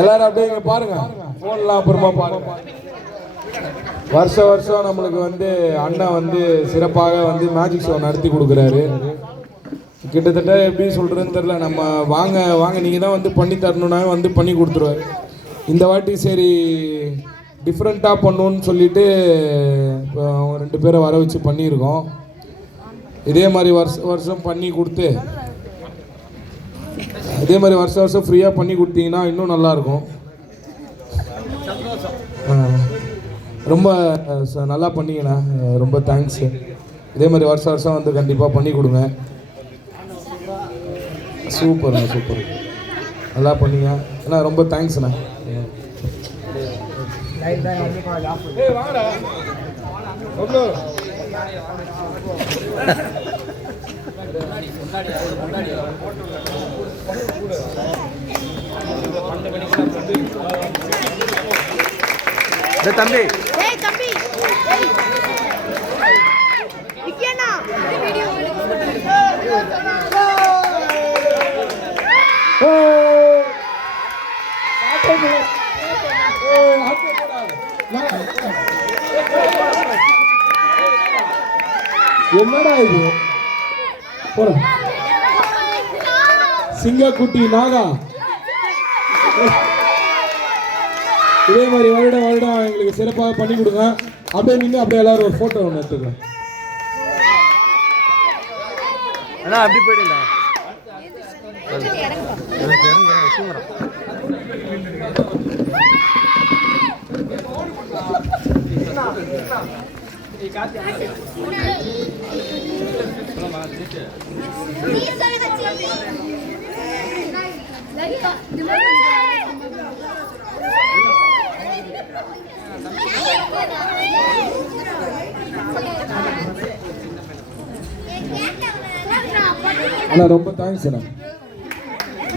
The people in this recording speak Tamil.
எல்லாரும் அப்படியே இங்க பாருங்க, போன்லாம் அப்புறமா பாருங்க. வருஷம் நம்மளுக்கு வந்து அண்ணன் வந்து சிறப்பாக வந்து மேஜிக் ஷோ நடத்தி கொடுக்குறாரு. கிட்டத்தட்ட எப்படி சொல்றதுன்னு தெரியல. நம்ம வாங்க வாங்க நீங்க தான் வந்து பண்ணி தரணும்னா வந்து பண்ணி கொடுத்துருவாரு. இந்த வாட்டி சரி டிஃப்ரெண்ட்டாக பண்ணணும்னு சொல்லிட்டு அவங்க 2 பேரை வர வச்சு பண்ணியிருக்கோம். இதே மாதிரி வருஷம் பண்ணி கொடுத்து இதே மாதிரி வருஷம் ஃப்ரீயாக பண்ணி கொடுத்தீங்கன்னா இன்னும் நல்லாயிருக்கும். ரொம்ப நல்லா பண்ணீங்கண்ணா, ரொம்ப தேங்க்ஸு. இதே மாதிரி வருஷம் வந்து கண்டிப்பாக பண்ணி கொடுங்க. சூப்பர்ண்ணா, சூப்பர், நல்லா பண்ணீங்க அண்ணா, ரொம்ப தேங்க்ஸ்ண்ணா. தம்பி என்னடா இது? சிங்கக்குட்டி நாகா இதே மாதிரி வருடம் எங்களுக்கு சிறப்பாக பண்ணி கொடுங்க. அப்படியே நின்று அப்படியே எல்லாரும் ஒரு போட்டோ ஒன்று எடுத்துக்கலாம். அப்படி போயிடுங்க. அண்ணா ரொம்ப தேங்க்ஸ் அண்ணா.